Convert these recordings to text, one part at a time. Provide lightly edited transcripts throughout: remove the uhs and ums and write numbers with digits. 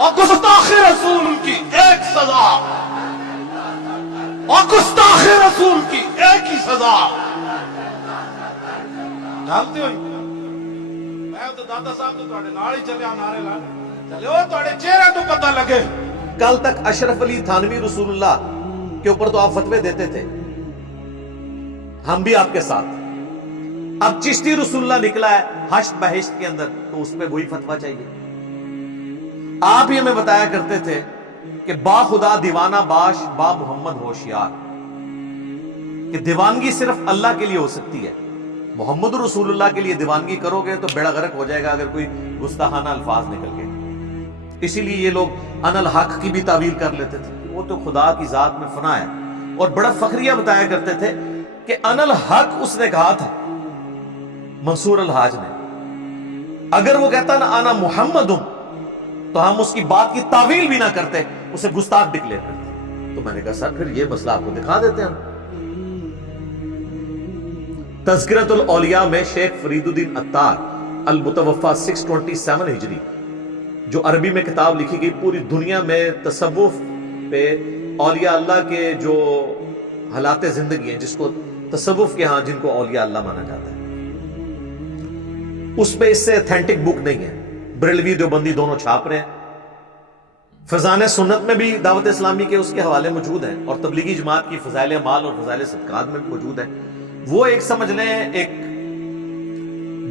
اور گستاخ رسول کی ایک سزا، اور گستاخ رسول کی ایک ہی سزا. جانتے ہوئی میں تو دادا صاحب تو تھوڑے نال ہی چلے نعرے لا چلے وہ تھوڑے چہرے تو پتہ لگے. کل تک اشرف علی تھانوی رسول اللہ کے اوپر تو آپ فتوے دیتے تھے، ہم بھی آپ کے ساتھ. اب چشتی رسول اللہ نکلا ہے حشت بہشت کے اندر، تو اس پہ وہی فتویٰ چاہیے. آپ ہی ہمیں بتایا کرتے تھے کہ با خدا دیوانہ باش با محمد ہوشیار، کہ دیوانگی صرف اللہ کے لیے ہو سکتی ہے. محمد رسول اللہ کے لیے دیوانگی کرو گے تو بیڑا غرق ہو جائے گا اگر کوئی گستاخانہ الفاظ نکل گئے. اسی لیے یہ لوگ ان الحق کی بھی تعویل کر لیتے تھے کہ وہ تو خدا کی ذات میں فنا ہے، اور بڑا فخریہ بتایا کرتے تھے کہ ان الحق اس نے کہا تھا منصور الحاج نے. اگر وہ کہتا نا انا محمد ہوں تو ہم اس کی بات کی تعویل بھی نہ کرتے، اسے گستاخ ڈکلیئر کرتے. تو میں نے کہا سر پھر یہ مسئلہ آپ کو دکھا دیتے ہیں. تذکرۃ الاولیاء میں شیخ فرید الدین عطار المتوفى 627 ہجری، جو عربی میں کتاب لکھی گئی، پوری دنیا میں تصوف پہ اولیاء اللہ کے جو حالات زندگی ہیں، جس کو تصوف کے ہاں جن کو اولیاء اللہ مانا جاتا ہے، اس پہ اس سے اتھینٹک بک نہیں ہے. بریلوی دیوبندی دونوں چھاپ رہے ہیں. فضائل سنت میں بھی دعوت اسلامی کے اس کے حوالے موجود ہیں، اور تبلیغی جماعت کی فضائل اعمال اور فضائل صدقات میں بھی موجود ہیں. وہ ایک سمجھ لیں ایک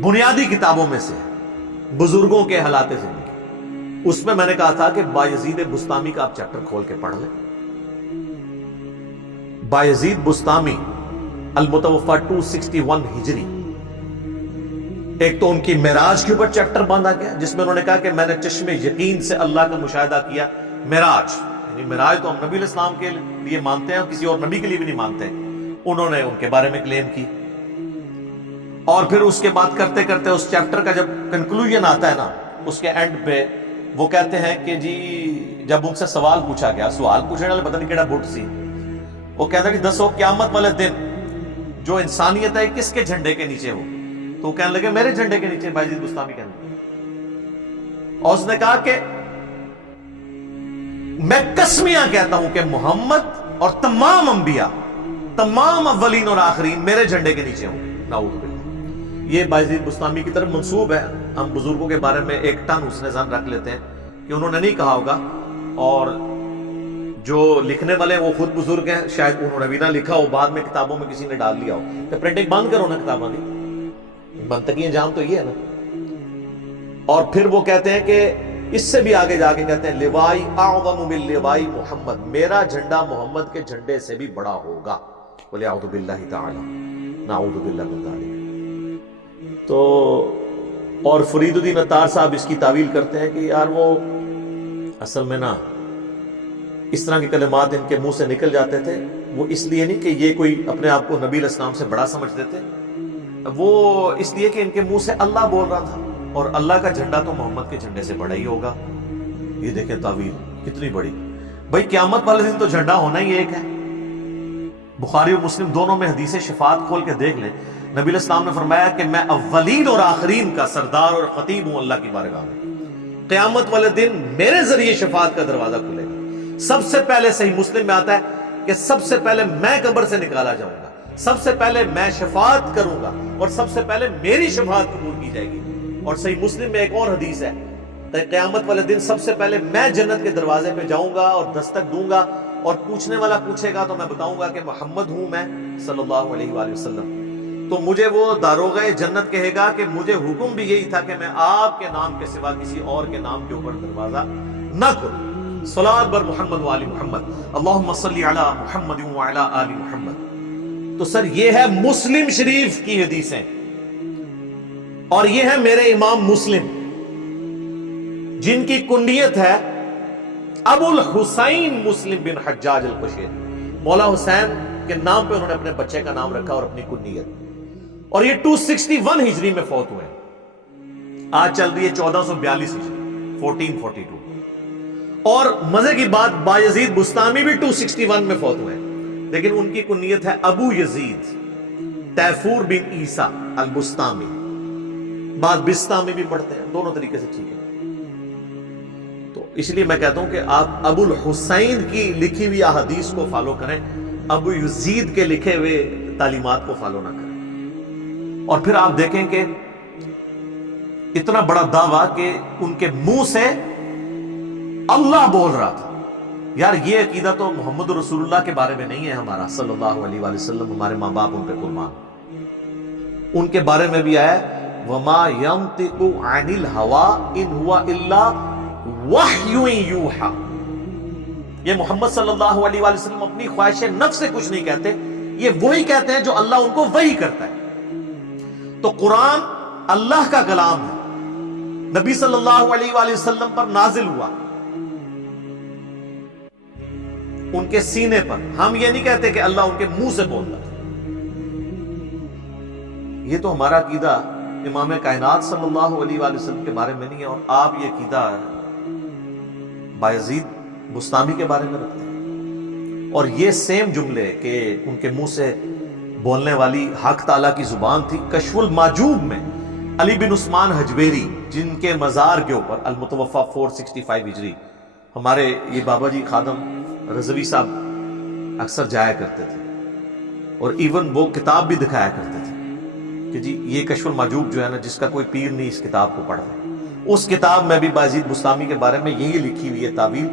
بنیادی کتابوں میں سے بزرگوں کے حالات زندگی. اس میں نے کہا تھا کہ بایزید بسطامی کا آپ چیپٹر کھول کے پڑھ لیں. بایزید بسطامی المتوفى 261 ہجری، ایک تو ان کی معراج کے اوپر چیپٹر باندھا گیا جس میں انہوں نے کہا کہ میں نے چشم یقین سے اللہ کا مشاہدہ کیا. معراج یعنی معراج تو ہم نبی علیہ السلام کے لیے مانتے ہیں اور کسی اور نبی کے لیے بھی نہیں مانتے. انہوں نے ان کے بارے میں کلیم کی. اور پھر اس کے بعد کرتے کرتے اس چیپٹر کا جب کنکلوژن آتا ہے نا، اس کے اینڈ پہ وہ کہتے ہیں کہ جی جب ان سے سوال پوچھا گیا، سوال پوچھنے والے پتہ نہیں کیڑا بٹ سی، وہ کہتا ہے کہ دسو قیامت والے دن جو انسانیت ہے کس کے جھنڈے کے نیچے ہو؟ تو وہ کہنے لگے میرے جھنڈے کے نیچے. بایزید بسطامی کہنے لگے، اور اس نے کہا کہ میں قسمیاں کہتا ہوں کہ محمد اور تمام انبیاء، تمام اولین اور آخرین میرے جھنڈے کے نیچے ہوں. نعوذ باللہ. یہ بایزید بسطامی کی طرف منسوب ہے. ہم بزرگوں کے بارے میں ایک ٹن حسن ظن رکھ لیتے ہیں کہ انہوں نے نہیں کہا ہوگا، اور جو لکھنے والے وہ خود بزرگ ہیں، شاید انہوں نے بھی نہ لکھا ہو، بعد میں کتابوں میں کسی نے ڈال لیا ہو. تو پرنٹنگ بند کرو نا کتابوں کی. منطقی انجام تو یہ ہے نا. اور پھر وہ کہتے ہیں کہ اس سے بھی آگے جا کے کہتے ہیں لوائی اعظم من لوائی محمد، میرا جھنڈا محمد کے جھنڈے سے بھی بڑا ہوگا. وَلِيَعُوذُ بِاللَّهِ تَعَالَى نَعُوذُ بِاللَّهِ مِن ذَلِكَ. تو اور فرید الدین عطار صاحب اس کی تعویل کرتے ہیں کہ یار وہ اصل میں نا اس طرح کے کلمات ان کے منہ سے نکل جاتے تھے، وہ اس لیے نہیں کہ یہ کوئی اپنے آپ کو نبی علیہ السلام سے بڑا سمجھتے تھے، وہ اس لیے کہ ان کے منہ سے اللہ بول رہا تھا، اور اللہ کا جھنڈا تو محمد کے جھنڈے سے بڑا ہی ہوگا. یہ دیکھیں تعویل کتنی بڑی. بھائی قیامت والے دن تو جھنڈا ہونا ہی ایک ہے. بخاری اور مسلم دونوں میں حدیث شفاعت کھول کے دیکھ لیں. نبی علیہ السلام نے فرمایا کہ میں اولین اور آخرین کا سردار اور خطیب ہوں اللہ کی بارگاہ میں. قیامت والے دن میرے ذریعے شفاعت کا دروازہ کھلے گا. سب سے پہلے صحیح مسلم میں آتا ہے کہ سب سے پہلے میں قبر سے نکالا جاؤں گا، سب سے پہلے میں شفاعت کروں گا، اور سب سے پہلے میری شفاعت قبول کی جائے گی. اور صحیح مسلم میں ایک اور حدیث ہے کہ قیامت والے دن سب سے پہلے میں جنت کے دروازے پہ جاؤں گا اور دستک دوں گا، اور پوچھنے والا پوچھے گا تو میں بتاؤں گا کہ محمد ہوں میں صلی اللہ علیہ وآلہ وسلم. تو مجھے وہ داروغہ جنت کہے گا کہ مجھے حکم بھی یہی تھا کہ میں آپ کے نام کے سوا کسی اور کے نام کے اوپر دروازہ نہ کھولوں. صلوات بر محمد وآل محمد، اللہم صلی علی محمد وعلی آل محمد. تو سر یہ ہے مسلم شریف کی حدیثیں، اور یہ ہے میرے امام مسلم جن کی کنیت ہے ابو الحسین مسلم بن حجاج القشیری. مولا حسین کے نام پہ انہوں نے اپنے بچے کا نام رکھا اور اپنی کنیت. اور یہ 261 ہجری میں فوت ہوئے. آج چل رہی ہے 1442 ہجری 1442. اور مزے کی بات بایزید بسطامی بھی 261 میں فوت ہوئے ہیں، لیکن ان کی کنیت ہے ابو یزید تیفور بن عیسیٰ البسطامی. بعد بسطامی بھی پڑھتے ہیں، دونوں طریقے سے ٹھیک ہے. تو اس لیے میں کہتا ہوں کہ آپ ابو الحسین کی لکھی ہوئی احادیث کو فالو کریں، ابو یزید کے لکھے ہوئے تعلیمات کو فالو نہ کریں۔ اور پھر آپ دیکھیں کہ اتنا بڑا دعویٰ کہ ان کے منہ سے اللہ بول رہا تھا۔ یار یہ عقیدہ تو محمد رسول اللہ کے بارے میں نہیں ہے ہمارا صلی اللہ علیہ وآلہ وسلم، ہمارے ماں باپ ان پہ قربان، ان کے بارے میں بھی آیا وَمَا يَنطِقُ عَنِ الْهَوَىٰ إِنْ هُوَ إِلَّا وَحْيٌ يُوحَىٰ۔ یہ محمد صلی اللہ علیہ وآلہ وسلم اپنی خواہش نفس سے کچھ نہیں کہتے، یہ وہی کہتے ہیں جو اللہ ان کو وحی کرتا ہے۔ تو قرآن اللہ کا کلام ہے، نبی صلی اللہ علیہ وآلہ وسلم پر نازل ہوا ان کے سینے پر۔ ہم یہ نہیں کہتے کہ اللہ ان کے منہ سے بولتا ہے۔ یہ تو ہمارا عقیدہ امام کائنات صلی اللہ علیہ وآلہ وسلم کے بارے میں نہیں ہے، اور آپ یہ عقیدہ بایزید بستامی کے بارے میں رکھتے ہیں۔ اور یہ سیم جملے کہ ان کے منہ سے بولنے والی حق تعالیٰ کی زبان تھی، کشف المعجوب میں علی بن عثمان حجویری جن کے مزار کے اوپر المتوفا 465 ہجری ہمارے یہ بابا جی خادم رضوی صاحب اکثر جایا کرتے تھے، اور ایون وہ کتاب بھی دکھایا کرتے تھے کہ جی یہ کشف المعجوب جو ہے نا، جس کا کوئی پیر نہیں اس کتاب کو پڑھ رہا، اس کتاب میں بھی بایزید بستامی کے بارے میں یہی لکھی ہوئی ہے تعبیر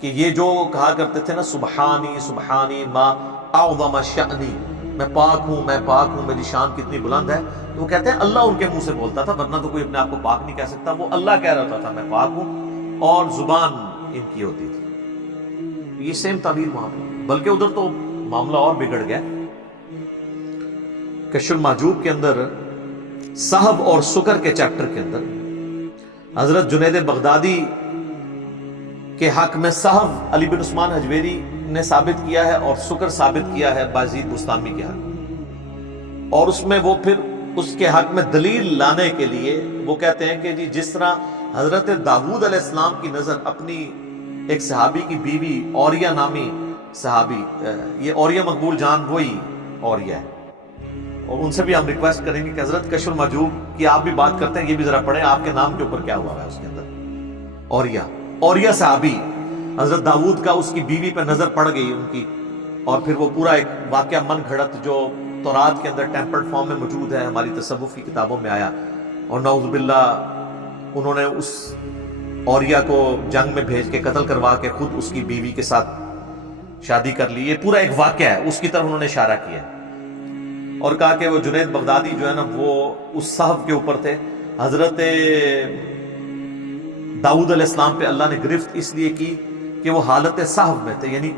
کہ یہ جو کہا کرتے تھے نا سبحانی سبحانی ما اعظم شأنی، میں پاک ہوں میری شان کتنی بلند ہے، تو وہ کہتے ہیں اللہ ان کے منہ سے بولتا تھا، ورنہ تو کوئی اپنے آپ کو پاک نہیں کہہ سکتا، وہ اللہ کہہ رہا تھا میں پاک ہوں، اور زبان ان کی ہوتی تھی۔ یہ سیم تعبیر وہاں پہ، بلکہ ادھر تو معاملہ اور بگڑ گیا۔ کشف المعجوب کے اندر صحب اور سکر کے چیپٹر کے اندر حضرت جنید بغدادی کے حق میں صحب علی بن عثمان حجویری نے ثابت کیا ہے، اور سکر ثابت کیا ہے بایزید بستامی کے حق، اور اس میں وہ پھر اس کے حق میں دلیل لانے کے لیے وہ کہتے ہیں کہ جی جس طرح حضرت داؤد علیہ السلام کی نظر اپنی ایک صحابی کی بیوی اوریہ نامی صحابی، یہ اوریہ مقبول جان وہی اوریہ ہے، اور ان سے بھی ہم ریکویسٹ کریں گے کہ حضرت کشف المعجوب کی آپ بھی بات کرتے ہیں، یہ بھی ذرا پڑھیں آپ کے نام کے اوپر کیا ہوا ہے اس کے اندر۔ اوریہ صحابی حضرت داؤد کا اس کی بیوی پہ نظر پڑ گئی ان کی، اور پھر وہ پورا ایک واقعہ من گھڑت جو تورات کے اندر ٹیمپرڈ فارم میں موجود ہے، ہماری تصوف کی کتابوں میں آیا، اور نعوذ باللہ انہوں نے اس اوریہ کو جنگ میں بھیج کے قتل کروا کے خود اس کی بیوی کے ساتھ شادی کر لی۔ یہ پورا ایک واقعہ ہے، اس کی طرف انہوں نے اشارہ کیا اور کہا کہ وہ جنید بغدادی جو ہے نا وہ اس صحف کے اوپر تھے، حضرت داؤد علیہ السلام پہ اللہ نے گرفت اس لیے کی کہ وہ حالت صحف میں تھے، یعنی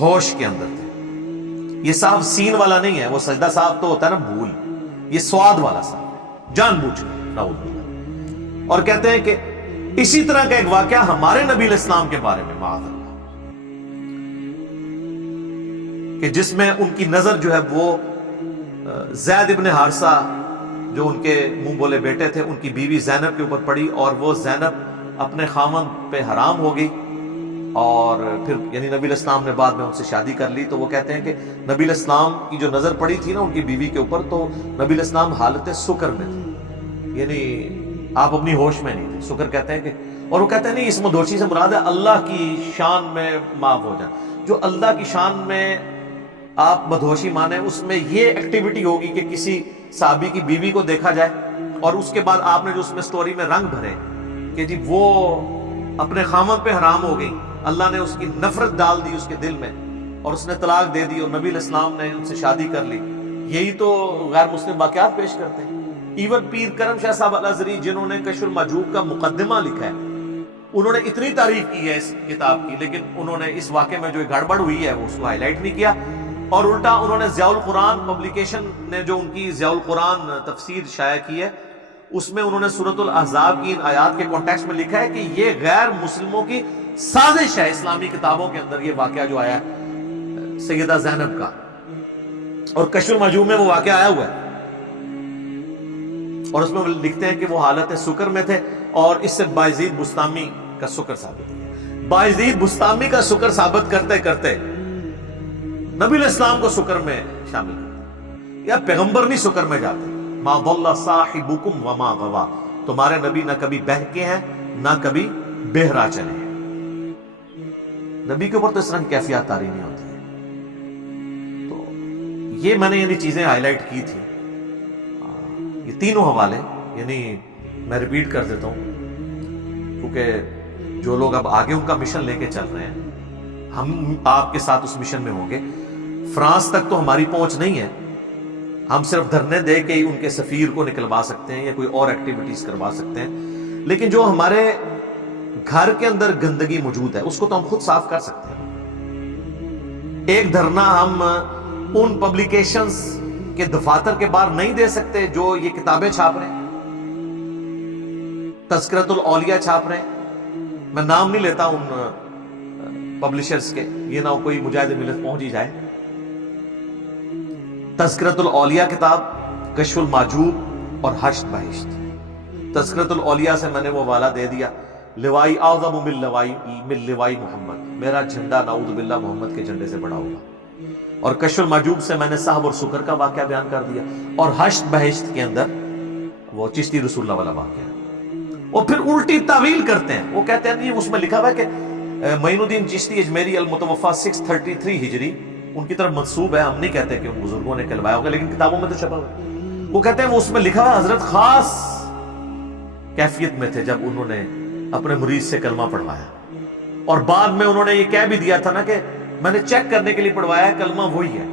ہوش کے اندر تھے۔ یہ صحف سین والا نہیں ہے، وہ سجدہ صحف تو ہوتا ہے نا بھول، یہ سواد والا صحف ہے، جان بوجھ کر نعوذ باللہ۔ اور کہتے ہیں کہ اسی طرح کا ایک واقعہ ہمارے نبی علیہ السلام کے بارے میں معاذ اللہ، کہ جس میں ان کی نظر جو ہے وہ زید ابن حارثہ جو ان کے منہ بولے بیٹے تھے، ان کی بیوی زینب کے اوپر پڑی، اور وہ زینب اپنے خامند پہ حرام ہو گئی، اور پھر یعنی نبی علیہ السلام نے بعد میں ان سے شادی کر لی۔ تو وہ کہتے ہیں کہ نبی علیہ السلام کی جو نظر پڑی تھی نا ان کی بیوی کے اوپر، تو نبی علیہ السلام حالت سکر میں تھے، یعنی آپ اپنی ہوش میں نہیں تھے، سکر کہتے ہیں کہ، اور وہ کہتے ہیں نہیں اس مدھوشی سے مراد ہے اللہ کی شان میں معاف ہو جائیں، جو اللہ کی شان میں آپ مدھوشی مانیں، اس میں یہ ایکٹیویٹی ہوگی کہ کسی صحابی کی بیوی کو دیکھا جائے، اور اس کے بعد آپ نے جو اس میں سٹوری میں رنگ بھرے کہ جی وہ اپنے خامد پہ حرام ہو گئی، اللہ نے اس کی نفرت ڈال دی اس کے دل میں، اور اس نے طلاق دے دی، اور نبی علیہ السلام نے ان سے شادی کر لی۔ یہی تو غیر مسلم واقعات پیش کرتے ہیں۔ ایون پیر کرم شاہ صاحب الازہری جنہوں نے کشف المعجوب کا مقدمہ لکھا ہے، انہوں نے اتنی تعریف کی ہے اس کتاب کی، لیکن انہوں نے اس واقعے میں جو گڑبڑ ہوئی ہے وہ اس کو ہائی لائٹ نہیں کیا، اور الٹا انہوں نے ضیاء القرآن پبلیکیشن نے جو ان کی ضیاء القرآن تفسیر شائع کی ہے، اس میں انہوں نے سورۃ الاحزاب کی ان آیات کے کانٹیکسٹ میں لکھا ہے کہ یہ غیر مسلموں کی سازش ہے۔ اسلامی کتابوں کے اندر یہ واقعہ جو آیا ہے سیدہ زینب کا، اور کشف المعجوب میں وہ واقعہ آیا ہوا ہے، اور اس میں وہ لکھتے ہیں کہ وہ حالت سکر میں تھے، اور اس سے بایزید بستامی کا سکر ثابت کیا۔ بایزید بستامی کا سکر ثابت کرتے کرتے نبی علیہ السلام کو سکر میں شامل کرتے، یا پیغمبر نہیں سکر میں جاتے۔ ما ضل صاحبکم وما غوا، تمہارے نبی نہ کبھی بہکے ہیں نہ کبھی بہرا چلے ہیں۔ نبی کے اوپر تو اس طرح کی کیفیات طاری نہیں ہوتی ہے. تو یہ میں نے یعنی چیزیں ہائی لائٹ کی تھی. یہ تینوں حوالے یعنی میں ریپیٹ کر دیتا ہوں کیونکہ جو لوگ اب آگے ان کا مشن لے کے چل رہے ہیں, ہم آپ کے ساتھ اس مشن میں ہوں گے. فرانس تک تو ہماری پہنچ نہیں ہے, ہم صرف دھرنے دے کے ہی ان کے سفیر کو نکلوا سکتے ہیں یا کوئی اور ایکٹیویٹیز کروا سکتے ہیں. لیکن جو ہمارے گھر کے اندر گندگی موجود ہے اس کو تو ہم خود صاف کر سکتے ہیں. ایک دھرنا ہم ان پبلیکیشنز کے دفاتر کے باہر نہیں دے سکتے جو یہ کتابیں چھاپ رہے ہیں, تذکرۃ الاولیاء چھاپ رہے ہیں. میں نام نہیں لیتا ان پبلشرز کے, یہ نہ کوئی مجاہد ملت پہنچ ہی جائے. تذکرۃ الاولیاء کتاب, کشف المحجوب اور حشت بہشت. تذکرۃ الاولیاء سے میں نے وہ والا دے دیا, لوائی اعظم من لوائی محمد, میرا جھنڈا نعوذ باللہ محمد کے جھنڈے سے بڑا ہوگا. اور کشف المحجوب سے میں نے صاحب اور سکر کا واقعہ بیان کر دیا. اور حشت بہشت کے اندر وہ چشتی رسول اللہ والا واقعہ. اور پھر الٹی تعویل کرتے ہیں, وہ کہتے ہیں اس میں لکھا ہوا ہے کہ معین الدین چشتی اجمیری المتوفا 633 ہجری ان کی طرف منسوب ہے. ہم نہیں کہتے کہ ان بزرگوں نے کلوایا ہوگا, لیکن کتابوں میں تو چھپا ہوا ہے. وہ کہتے ہیں وہ اس میں لکھا ہوا حضرت خاص کیفیت میں تھے جب انہوں نے اپنے مرید سے کلمہ پڑھوایا, اور بعد میں انہوں نے یہ کہہ بھی دیا تھا نا کہ میں نے چیک کرنے کے لیے پڑھوایا ہے, کلمہ وہی ہے.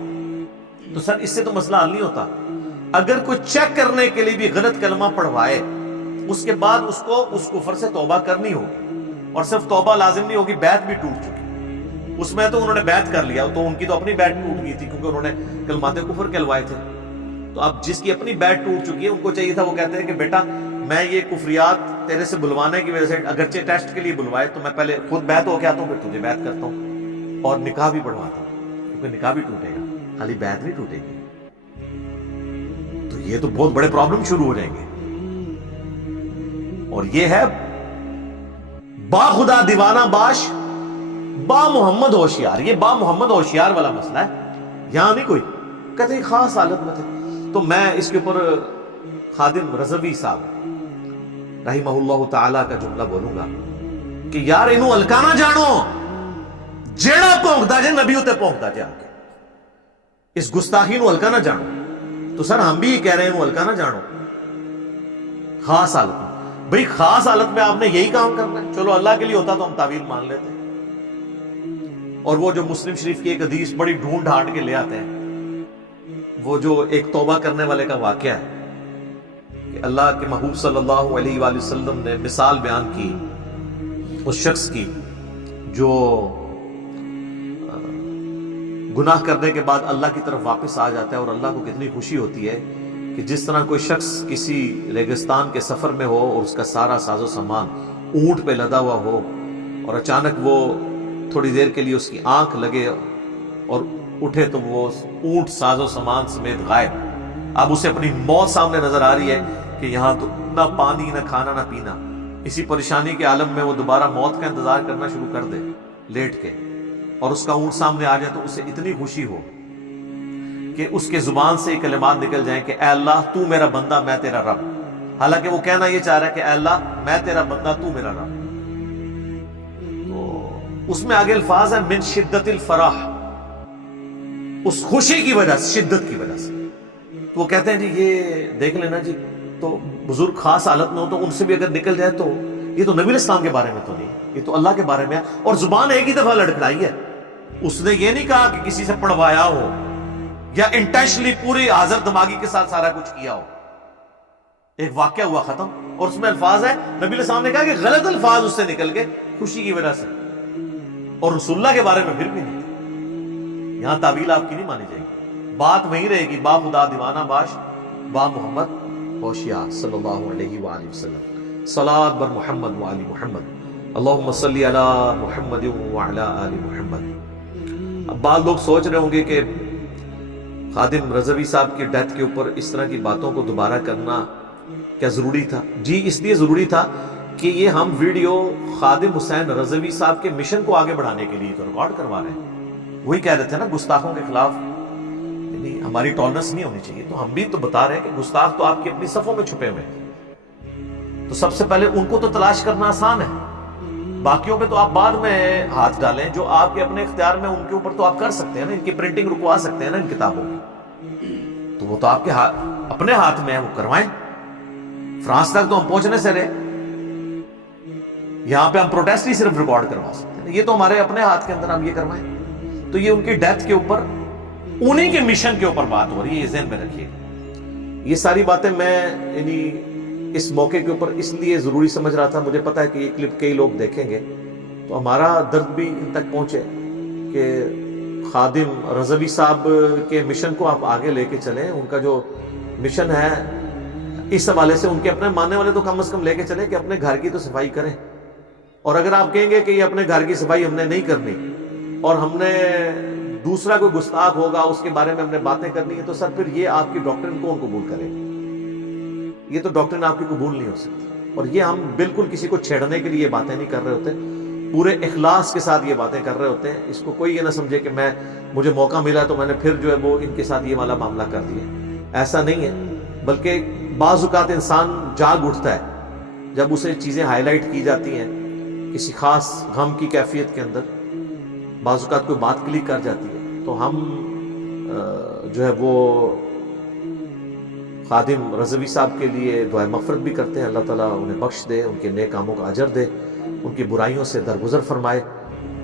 تو سر اس سے تو مسئلہ حل نہیں ہوتا. اگر کوئی چیک کرنے کے لیے بھی غلط کلمہ پڑھوائے, اس کے بعد اس کو اس کفر سے توبہ کرنی ہوگی, اور صرف توبہ لازم نہیں ہوگی, بیعت بھی ٹوٹ چکی. اس میں تو انہوں نے بیعت کر لیا, تو ان کی تو اپنی بیعت ٹوٹ گئی تھی کیونکہ انہوں نے کلمات کفر کہلوائے تھے. تو اب جس کی اپنی بیعت ٹوٹ چکی ہے, ان کو چاہیے تھا, وہ کہتے ہیں کہ بیٹا میں یہ کفریات تیرے سے بلوانے کی وجہ سے, اگرچہ ٹیسٹ کے لیے بلوائے تو میں پہلے خود بیعت ہو کے آتا ہوں, پھر تجھے بیعت کرتا ہوں, اور نکاح بھی پڑھواتا ہوں, کیونکہ نکاح بھی ٹوٹے گا, خالی بیعت بھی ٹوٹے گی. تو یہ تو بہت بڑے پرابلم شروع ہو جائیں گے. اور یہ ہے با خدا دیوانہ باش با محمد ہوشیار. یہ با محمد ہوشیار والا مسئلہ ہے, یہاں نہیں کوئی کہتے ہیں خاص حالت میں تھے. تو میں اس کے اوپر خادم رضوی صاحب رحمہ اللہ تعالی کا جملہ بولوں گا کہ یار انہوں ہلکا نہ جانو, جیڑا پونکتا جے نبی ہوتے پونکتا جے, آگے اس گستاخی نو ہلکا نہ جانو. تو سر ہم بھی یہ کہہ رہے ہیں انہوں ہلکا نہ جانو. خاص حالت میں, بھئی خاص حالت میں آپ نے یہی کام کرنا ہے. چلو اللہ کے لیے ہوتا تو ہم تعویل مان لیتے. اور وہ جو مسلم شریف کی ایک حدیث بڑی ڈھونڈ ڈھانڈ کے لے آتے ہیں, وہ جو ایک توبہ کرنے والے کا واقعہ ہے کہ اللہ کے محبوب صلی اللہ علیہ وآلہ وسلم نے مثال بیان کی اس شخص کی جو گناہ کرنے کے بعد اللہ کی طرف واپس آ جاتا ہے, اور اللہ کو کتنی خوشی ہوتی ہے کہ جس طرح کوئی شخص کسی ریگستان کے سفر میں ہو اور اس کا سارا ساز و سامان اونٹ پہ لدا ہوا ہو, اور اچانک وہ تھوڑی دیر کے لیے اس کی آنکھ لگے اور اٹھے تو وہ اونٹ ساز و سامان سمیت غائب. اب اسے اپنی موت سامنے نظر آ رہی ہے کہ یہاں تو نہ پانی نہ کھانا نہ پینا. اسی پریشانی کے عالم میں وہ دوبارہ موت کا انتظار کرنا شروع کر دے لیٹ کے, اور اس کا اونٹ سامنے آ جائے تو اسے اتنی خوشی ہو کہ اس کے زبان سے یہ کلمات نکل جائیں کہ اے اللہ تو میرا بندہ میں تیرا رب. حالانکہ وہ کہنا یہ چاہ رہا ہے کہ اے اللہ میں تیرا بندہ تو میرا رب. تو اس میں آگے الفاظ ہے من شدت الفرح, اس خوشی کی وجہ سے, شدت کی وجہ سے. تو وہ کہتے ہیں جی یہ دیکھ لینا جی, تو بزرگ خاص حالت میں ہو تو ان سے بھی اگر نکل جائے تو یہ تو نبی اسلام کے بارے میں تو نہیں, یہ تو اللہ کے بارے میں ہے. اور زبان ایک ہی دفعہ لڑکھڑائی ہے, اس نے یہ نہیں کہا کہ کسی سے پڑھوایا ہو یا انٹینشنلی پوری حاضر دماغی کے ساتھ سارا کچھ کیا ہو. ایک واقعہ ہوا ختم, اور اس میں الفاظ ہے نبی علیہ السلام نے کہا کہ غلط الفاظ اس سے نکل گئے خوشی کی وجہ سے, اور رسول اللہ کے بارے میں پھر بھی نہیں. یہاں تعویل آپ کی نہیں مانی جائے گی, بات وہیں رہے گی با خدا دیوانہ باش با محمد ہوشیار صلی اللہ علیہ وآلہ وسلم. صلاۃ بر محمد وآل محمد, اللہم صلی علی محمد وعلی آل محمد. اب بعض لوگ سوچ رہے ہوں گے کہ خادم رضوی صاحب کی ڈیتھ کے اوپر اس طرح کی باتوں کو دوبارہ کرنا کیا ضروری تھا؟ جی اس لیے ضروری تھا کہ یہ ہم ویڈیو خادم حسین رضوی صاحب کے مشن کو آگے بڑھانے کے لیے تو ریکارڈ کروا رہے ہیں. وہی کہہ رہے تھے نا گستاخوں کے خلاف یعنی ہماری ٹالرنس نہیں ہونی چاہیے. تو ہم بھی تو بتا رہے ہیں کہ گستاخ تو آپ کی اپنی صفوں میں چھپے ہوئے ہیں, تو سب سے پہلے ان کو تو تلاش کرنا آسان ہے. باقیوں پہ تو آپ بعد میں ہاتھ ڈالیں، جو آپ کے اپنے اختیار میں ان کے اوپر تو آپ کر سکتے ہیں نا، ان کی پرنٹنگ رکوا سکتے ہیں نا ان کتابوں کی، تو وہ تو آپ کے اپنے ہاتھ میں ہے، وہ کروائیں۔ فرانس تک تو ہم پہنچنے سے رہے، یہاں پہ ہم پروٹیسٹ ہی صرف ریکارڈ کروا سکتے ہیں، یہ تو ہمارے اپنے ہاتھ کے اندر ہم یہ کروائیں۔ تو یہ ان کی ڈیتھ کے اوپر، انہی کے مشن کے اوپر بات ہو رہی ہے، یہ ذہن میں رکھیے۔ یہ ساری باتیں میں یعنی اس موقع کے اوپر اس لیے ضروری سمجھ رہا تھا، مجھے پتا ہے کہ یہ کلپ کئی لوگ دیکھیں گے تو ہمارا درد بھی ان تک پہنچے کہ خادم رضوی صاحب کے مشن کو آپ آگے لے کے چلیں، ان کا جو مشن ہے اس حوالے سے ان کے اپنے ماننے والے تو کم از کم لے کے چلیں کہ اپنے گھر کی تو صفائی کریں۔ اور اگر آپ کہیں گے کہ یہ اپنے گھر کی صفائی ہم نے نہیں کرنی اور ہم نے دوسرا کوئی گستاخ ہوگا اس کے بارے میں ہم نے باتیں کرنی ہے، تو سر پھر یہ آپ کی ڈاکٹرن کون قبول کرے گا؟ یہ تو ڈاکٹرن آپ کی قبول نہیں ہو سکتی۔ اور یہ ہم بالکل کسی کو چھیڑنے کے لیے یہ باتیں نہیں کر رہے ہوتے، پورے اخلاص کے ساتھ یہ باتیں کر رہے ہوتے ہیں۔ اس کو کوئی یہ نہ سمجھے کہ مجھے موقع ملا تو میں نے پھر جو ہے وہ ان کے ساتھ یہ والا معاملہ کر دیا، ایسا نہیں ہے۔ بلکہ بعض اوقات انسان جاگ اٹھتا ہے جب اسے چیزیں ہائی لائٹ کی جاتی ہیں کسی خاص غم کی کیفیت کے اندر، بعض اوقات کوئی بات کلک کر جاتی ہے تو ہم جو ہے وہ خادم رضوی صاحب کے لیے دعائے مغفرت بھی کرتے ہیں، اللہ تعالیٰ انہیں بخش دے، ان کے نیک کاموں کا اجر دے، ان کی برائیوں سے درگزر فرمائے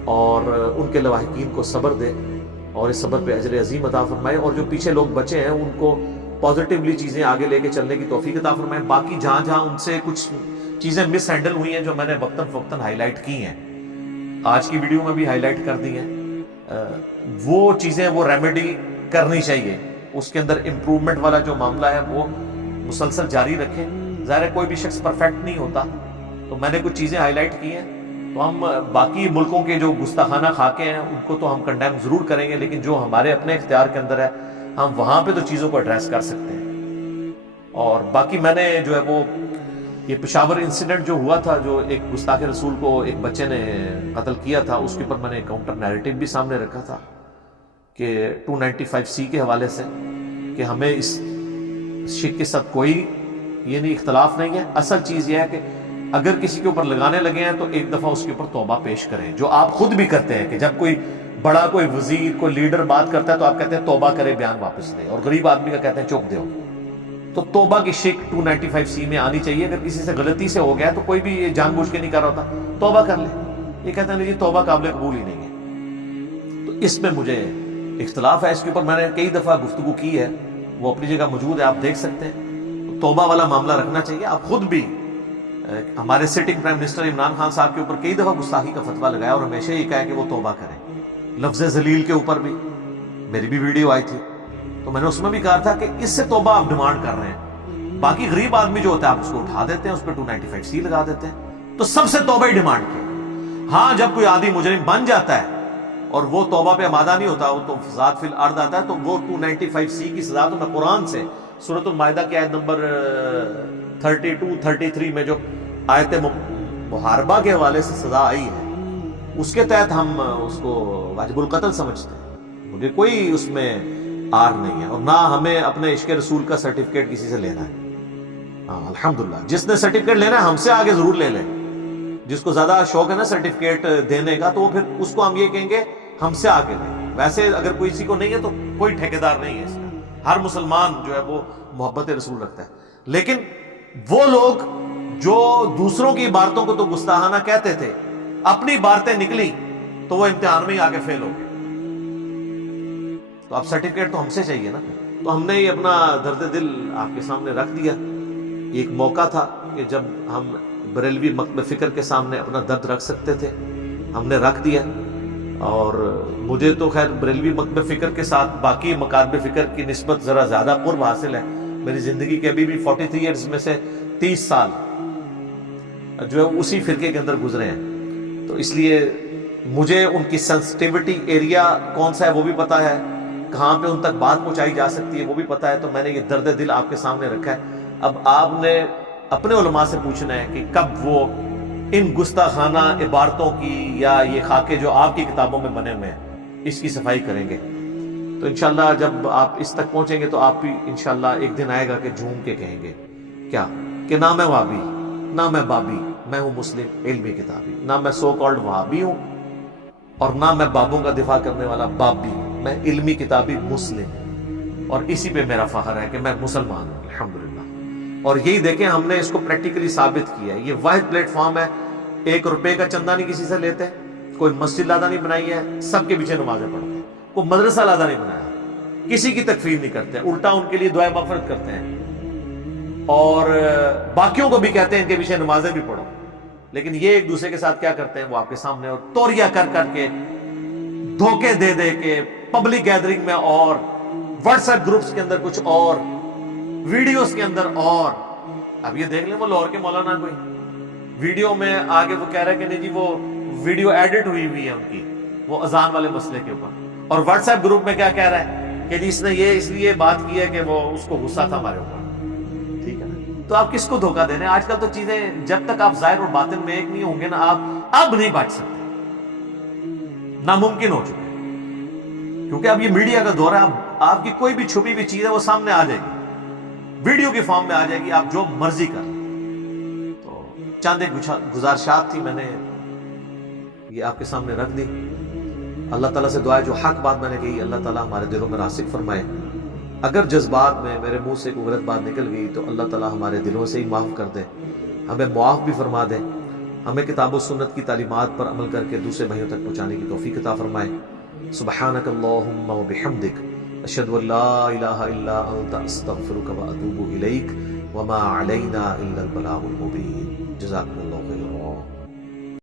اور ان کے لواحقین کو صبر دے اور اس صبر پہ اجر عظیم عطا فرمائے، اور جو پیچھے لوگ بچے ہیں ان کو پازیٹیولی چیزیں آگے لے کے چلنے کی توفیق عطا فرمائے۔ باقی جہاں جہاں ان سے کچھ چیزیں مس ہینڈل ہوئی ہیں جو میں نے وقتاً فوقتاً ہائی لائٹ کی ہیں، آج کی ویڈیو میں بھی ہائی لائٹ کر دی ہیں، وہ چیزیں وہ ریمیڈی کرنی چاہیے۔ اس کے اندر امپروومنٹ والا جو معاملہ ہے وہ مسلسل جاری رکھیں۔ ظاہر ہے کوئی بھی شخص پرفیکٹ نہیں ہوتا، تو میں نے کچھ چیزیں ہائی لائٹ کی ہیں، تو ہم باقی ملکوں کے جو گستاخانہ خاکے ہیں ان کو تو ہم کنڈیم ضرور کریں گے، لیکن جو ہمارے اپنے اختیار کے اندر ہے ہم وہاں پہ تو چیزوں کو ایڈریس کر سکتے ہیں۔ اور باقی میں نے جو ہے وہ یہ پشاور انسیڈنٹ جو ہوا تھا، جو ایک گستاخ رسول کو ایک بچے نے قتل کیا تھا، اس کے اوپر میں نے کاؤنٹر نیریٹو بھی سامنے رکھا تھا کہ 295C کے حوالے سے کہ ہمیں اس شک کے ساتھ کوئی یہ نہیں اختلاف نہیں ہے۔ اصل چیز یہ ہے کہ اگر کسی کے اوپر لگانے لگے ہیں تو ایک دفعہ اس کے اوپر توبہ پیش کریں، جو آپ خود بھی کرتے ہیں کہ جب کوئی بڑا کوئی وزیر کوئی لیڈر بات کرتا ہے تو آپ کہتے ہیں توبہ کرے، بیان واپس لے، اور غریب آدمی کا کہتے ہیں چپ دو۔ تو توبہ کی شک 295C میں آنی چاہیے۔ اگر کسی سے غلطی سے ہو گیا تو کوئی بھی یہ جان بوجھ کے نہیں کر رہا ہوتا، توبہ کر لے۔ یہ کہتے ہیں نہیں جی توبہ قابل قبول ہی نہیں ہے، تو اس میں مجھے اختلاف ہے۔ اس کے اوپر میں نے کئی دفعہ گفتگو کی ہے، وہ اپنی جگہ موجود ہے، آپ دیکھ سکتے ہیں۔ توبہ والا معاملہ رکھنا چاہیے۔ آپ خود بھی ہمارے sitting prime minister Imran Khan صاحب کے اوپر کئی دفعہ گستاخی کا فتویٰ لگایا اور ہمیشہ یہ کہا کہ وہ توبہ کریں۔ لفظ ذلیل کے اوپر بھی میری بھی ویڈیو آئی تھی، تو میں نے اس میں بھی کہا تھا کہ اس سے توبہ آپ ڈیمانڈ کر رہے ہیں، باقی غریب آدمی جو ہوتا ہے آپ اس کو اٹھا دیتے ہیں، اس پہ 295C لگا دیتے ہیں، تو سب سے توبہ ہی ڈیمانڈ کی۔ ہاں جب کوئی عادی مجرم بن جاتا ہے اور وہ توبہ پہ آمادہ نہیں ہوتا، وہ تو فساد فی الارض آتا ہے، تو وہ 295C کی سزا تو میں قرآن سے سورۃ المائدہ کی آیت نمبر 32-33 میں جو آیت محاربہ کے حوالے سے سزا آئی ہے اس کے تحت ہم اس کو واجب القتل سمجھتے ہیں۔ مجھے کوئی اس میں آر نہیں ہے، اور نہ ہمیں اپنے عشق رسول کا سرٹیفکیٹ کسی سے لینا ہے۔ ہاں الحمدللہ، جس نے سرٹیفکیٹ لینا ہے ہم سے آگے ضرور لے لیں۔ جس کو زیادہ شوق ہے نا سرٹیفکیٹ دینے کا، تو وہ پھر اس کو ہم یہ کہیں گے ہم سے آگے لیں۔ ویسے اگر کوئی کسی کو نہیں ہے تو کوئی ٹھیکیدار نہیں ہے اس کا، ہر مسلمان جو ہے وہ محبت رسول رکھتا ہے۔ لیکن وہ لوگ جو دوسروں کی عبارتوں کو تو گستاخانہ کہتے تھے، اپنی باتیں نکلی تو وہ امتحان میں ہی آگے فیل ہو گئے۔ تو اب سرٹیفکیٹ تو ہم سے چاہیے نا، تو ہم نے یہ اپنا درد دل آپ کے سامنے رکھ دیا۔ ایک موقع تھا کہ جب ہم بریلوی مکتب فکر کے سامنے اپنا درد رکھ سکتے تھے، ہم نے رکھ دیا۔ اور مجھے تو خیر بریلوی مکتب فکر کے ساتھ باقی مکاتب فکر کی نسبت ذرا زیادہ قرب حاصل ہے۔ میری زندگی کے ابھی بھی 43 ایئرز میں سے 30 سال جو ہے اسی فرقے کے اندر گزرے ہیں، تو اس لیے مجھے ان کی سینسٹیوٹی ایریا کون سا ہے وہ بھی پتا ہے، کہاں پہ ان تک بات پہنچائی جا سکتی ہے وہ بھی پتا ہے۔ تو میں نے یہ درد دل آپ کے سامنے رکھا ہے۔ اب آپ نے اپنے علماء سے پوچھنا ہے کہ کب وہ ان گستاخانہ عبارتوں کی یا یہ خاکے جو آپ کی کتابوں میں بنے ہوئے ہیں اس کی صفائی کریں گے۔ تو انشاءاللہ جب آپ اس تک پہنچیں گے تو آپ بھی انشاءاللہ ایک دن آئے گا کہ جھوم کے کہیں گے کیا کہ نہ میں وابی نہ میں بابی میں ہوں مسلم علمی کتابی، نہ میں سو کالڈ وہابی ہوں اور نہ میں بابوں کا دفاع کرنے والا بابی ہوں، میں علمی کتابی مسلم ہوں، اور اسی پہ میرا فخر ہے کہ میں مسلمان ہوں الحمدللہ۔ اور یہی دیکھیں ہم نے اس کو پریکٹیکلی ثابت کیا ہے، یہ واحد پلیٹ فارم ہے، 1 روپے کا چندہ نہیں کسی سے لیتے، کوئی مسجد لادہ نہیں بنائی ہے، سب کے پیچھے نمازیں پڑھتے ہیں، کوئی مدرسہ لادہ نہیں بنایا، کسی کی تکفیر نہیں کرتے، الٹا ان کے لیے دعائے مغفرت کرتے ہیں، اور باقیوں کو بھی کہتے ہیں ان کے پیچھے نمازیں بھی پڑھو، لیکن یہ ایک دوسرے کے ساتھ کیا کرتے ہیں، وہ آپ کے سامنے اور توریہ کر کر کے، دھوکے دے دے کے، پبلک گیدرنگ میں اور واٹس ایپ گروپس کے اندر کچھ اور، ویڈیوز کے اندر اور۔ اب یہ دیکھ لیں وہ لاہور کے مولانا کوئی ویڈیو میں آگے وہ کہہ رہا ہے کہ نہیں جی وہ ویڈیو ایڈٹ ہوئی ہے ان کی، وہ اذان والے مسئلے کے اوپر، اور واٹس ایپ گروپ میں کیا کہہ رہا ہے کہ جی اس نے یہ اس لیے بات کی ہے کہ وہ اس کو غصہ تھا ہمارے اوپر۔ ٹھیک ہے نا، تو آپ کس کو دھوکہ دے رہے ہیں؟ آج کل تو چیزیں جب تک آپ ظاہر اور باطن میں ایک نہیں ہوں گے نا، آپ اب نہیں بچ سکتے، ناممکن ہو چکے، کیونکہ اب یہ میڈیا کا دور ہے، اب آپ کی کوئی بھی چھپی ہوئی چیز ہے وہ سامنے آ جائے گی، ویڈیو کی فارم میں آ جائے گی، آپ جو مرضی کر۔ تو چند ایک گزارشات تھی، میں نے یہ آپ کے سامنے رکھ دی۔ اللہ تعالیٰ سے دعا ہے جو حق بات میں نے کہی اللہ تعالیٰ ہمارے دلوں میں راسخ فرمائے، اگر جذبات میں میرے منہ سے کوئی غلط بات نکل گئی تو اللہ تعالیٰ ہمارے دلوں سے ہی معاف کر دے، ہمیں معاف بھی فرما دے، ہمیں کتاب و سنت کی تعلیمات پر عمل کر کے دوسرے بھائیوں تک پہنچانے کی توفیق عطا فرمائے۔ سبحانک اللہم و بحمدک، اشہد ان لا الہ الا انت، استغفرک و اتوب الیک، وما علینا الا البلاغ المبین۔ جزاکم اللہ۔